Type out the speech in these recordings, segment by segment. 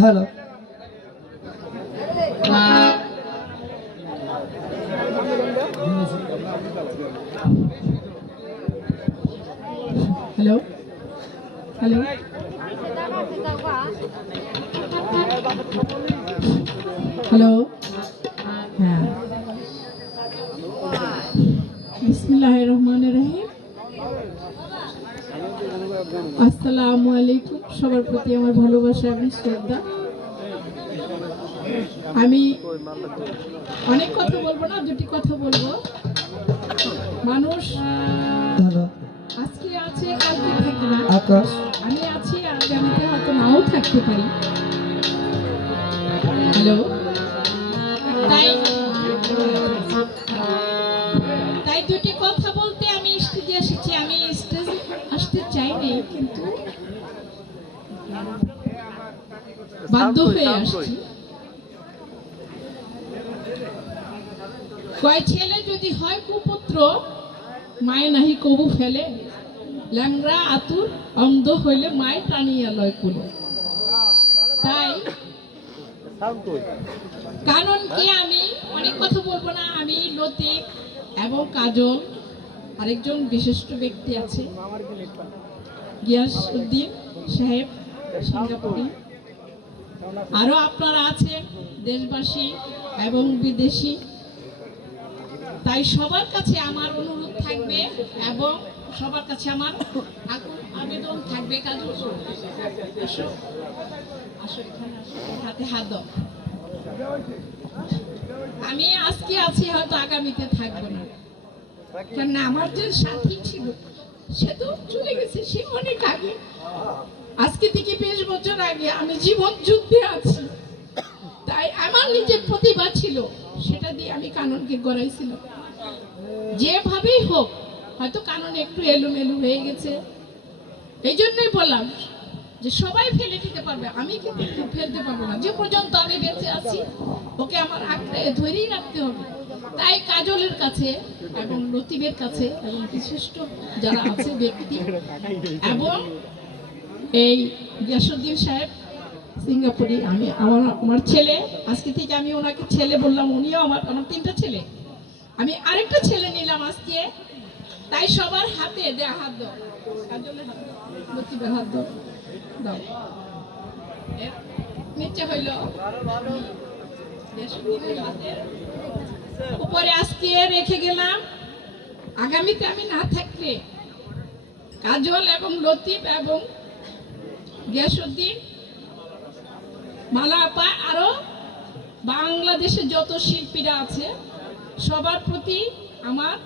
Hello hello hello hello হ্যাঁ বিসমিল্লাহির রহমানির রহিম। আসসালামু আলাইকুম। সবার প্রতি আমার ভালোবাসা এবং শ্রদ্ধা। আমি অনেক কথা বলবো না, দুটি কথা বলবো। মানুষ হ্যালো আজকে আছে, কালকে থাকে না। আকাশ আমি আছি, আগামীতে হয়তো নাও থাকতে পারি। হ্যালো, তাই তাই দুটি কথা বলতে আমি স্টেজে এসেছি। আমি স্টেজে আসতে চাইনি, কিন্তু বাধ্য হয়ে আসছি। কয় ছেলে যদি হয় কুপুত্র, মায়ে নাহি কবু ফেলে, ল্যাংরা আতুর অন্ধ হইলে মায়ে টানিয়া লয় কুলে। তাই কারণ কি, আমি অনেক কথা বলবো না। আমি লতিফ এবং কাজল, আরেকজন বিশিষ্ট ব্যক্তি আছে গিয়াসউদ্দিন সাহেব সিঙ্গাপুরি, আরো আপনারা আছেন দেশবাসী এবং বিদেশি। তাই সবার কাছে আমার অনুরোধ থাকবে এবং সবার কাছে আমার আবেদন থাকবে, কাজল আসো আসো, এখানে আসো, হাতে হাত দাও। আমি আজকে আছি, হয়তো আগামীতে থাকবো না, কেন আমার যে সাথী ছিল সে তো চলে গেছে, সে অনেক আগে। আজকে থেকে 20 বছর আগে আমি জীবন যুদ্ধে আছি। তাই আমার নিজের প্রতিভা ছিল, সেটা দিয়ে আমি কাননকে গড়াইছিলাম। যেভাবেই হোক, হয়তো কানন একটু এলোমেলো হয়ে গেছে, এই জন্যই বললাম যে সবাই ফেলে দিতে পারবে, আমি কিন্তু ফেলতে পারবো না। যে পর্যন্ত আমি বেঁচে আছি, ওকে আমার আঁকড়ে ধরেই রাখতে হবে। তাই কাজলের কাছে এবং লতিফের কাছে এবং বিশিষ্ট যারা আছে ব্যক্তি এবং এই গিয়াসউদ্দিন সাহেব সিঙ্গাপুরি, আমি আমার ছেলে, আজকে থেকে আমি ওনাকে ছেলে বললাম, উনিও আমার 3টা ছেলে, আমি আরেকটা ছেলে নিলাম আজকে। তাই সবার হাতে দেয়া হাত দাও, কাজলের হাত দাও, লতিফের হাত দাও, দাও। নিচে হইল উপরে আজকে রেখে গেলাম। আগামীতে আমি না থাকলে কাজল এবং লতিফ এবং গিয়াসউদ্দিন, মালা আপা, আরো বাংলাদেশে যত শিল্পীরা আছে সবার প্রতি আমার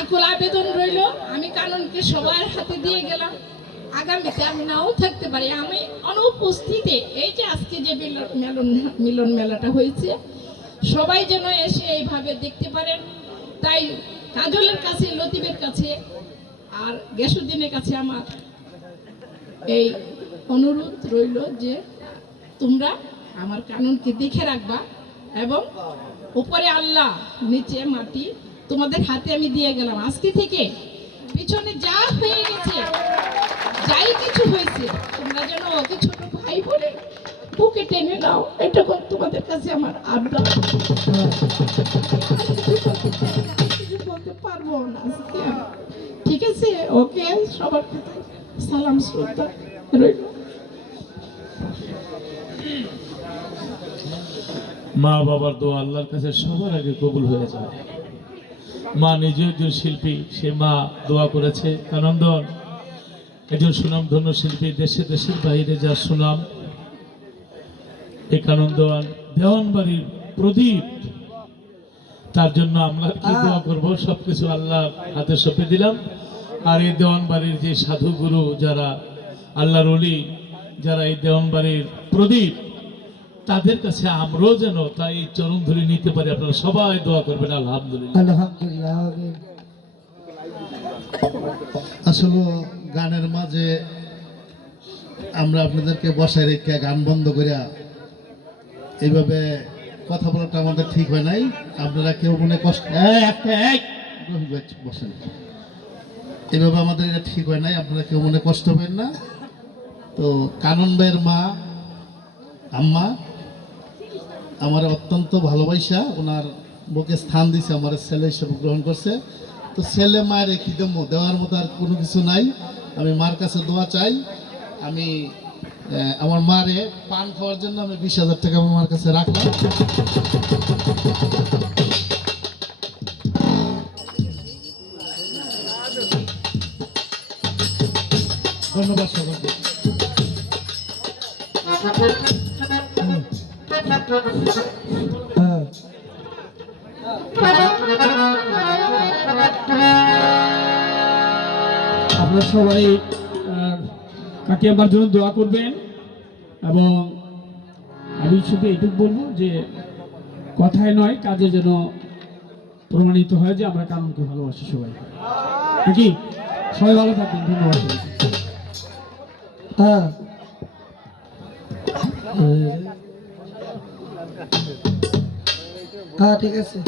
আকুল আবেদন রইল। আমি কাননকে সবার হাতে দিয়ে গেলাম। আগামীতে আমি নাও থাকতে পারি, আমি অনুপস্থিতে এই যে আজকে যে মিলন মেলাটা হয়েছে, সবাই যেন এসে এইভাবে দেখতে পারেন। তাই কাজলের কাছে, লতিফের কাছে আর গিয়াসউদ্দিনের কাছে আমার এই অনুরোধ রইল যে তোমরা আমার কাননকে দেখে রাখবা এবং উপরে আল্লাহ, নিচে মাটি, তোমাদের হাতে আমি দিয়ে গেলাম। আজকে থেকে পিছনে যা হয়ে গেছে, যাই কিছু হয়েছে, তোমরা যেন ওকে ছোট ভাই বলে বুকে টেনে নাও, এটা তোমাদের কাছে আমার আবদার। বলতে পারবো না আজকে, ঠিক আছে? ওকে, সবার প্রতি সালাম শ্রদ্ধা রইল। মা বাবার দোয়া আল্লাহর কাছে সবার আগে কবুল হয়ে যায়। মা নিজে একজন শিল্পী, সে মা দোয়া করেছে। কানন্দন একজন সুনামধন্য শিল্পী, দেশে দেশের বাইরে যার সুনাম। এই কানন্দন দেওয়ানবাড়ির প্রদীপ, তার জন্য আমরা কি দোয়া করবো, সবকিছু আল্লাহর হাতে সঁপে দিলাম। আর এই দেওয়ানবাড়ির যে সাধুগুরু, যারা আল্লাহর ওলি, যারা এই দেওয়ানবাড়ির প্রদীপ, তাদের কাছে আমরাও যেন তাই চরণ ধরে নিতে পারি। আপনারা সবাই দোয়া করবেন। আলহামদুলিল্লাহ, আলহামদুলিল্লাহ। আসলে গানের মাঝে আমরা আপনাদেরকে বসায় রেখে গান বন্ধ করিয়া এইভাবে কথা বলাটা আমাদের ঠিক হয় নাই। আপনারা কেউ মনে কষ্ট বসেন, এভাবে আমাদের এটা ঠিক হয় নাই, আপনারা কেউ মনে কষ্ট হবেন না। তো কানন ভাইয়ের মা আম্মা আমার অত্যন্ত ভালোবাসা, ওনার বুকে স্থান দিছে, আমার ছেলে হিসেবে গ্রহণ করছে। তো ছেলে মায়ের কি দেওয়ার মতো আর কোনো কিছু নাই। আমি মার কাছে দোয়া চাই। আমি আমার মারে পান খাওয়ার জন্য আমি 20,000 টাকা আমার মার কাছে রাখলাম। ধন্যবাদ সকলকে। আপনারা সবাই কাকি আমার জন্য দোয়া করবেন। এবং আমি শুধু এইটুকু বলবো যে কথায় নয় কাজে যেন প্রমাণিত হয় যে আমরা কানুনকে ভালোবাসি সবাই। নাকি সবাই ভালো থাকবেন, ধন্যবাদ। হ্যাঁ হ্যাঁ ঠিক আছে।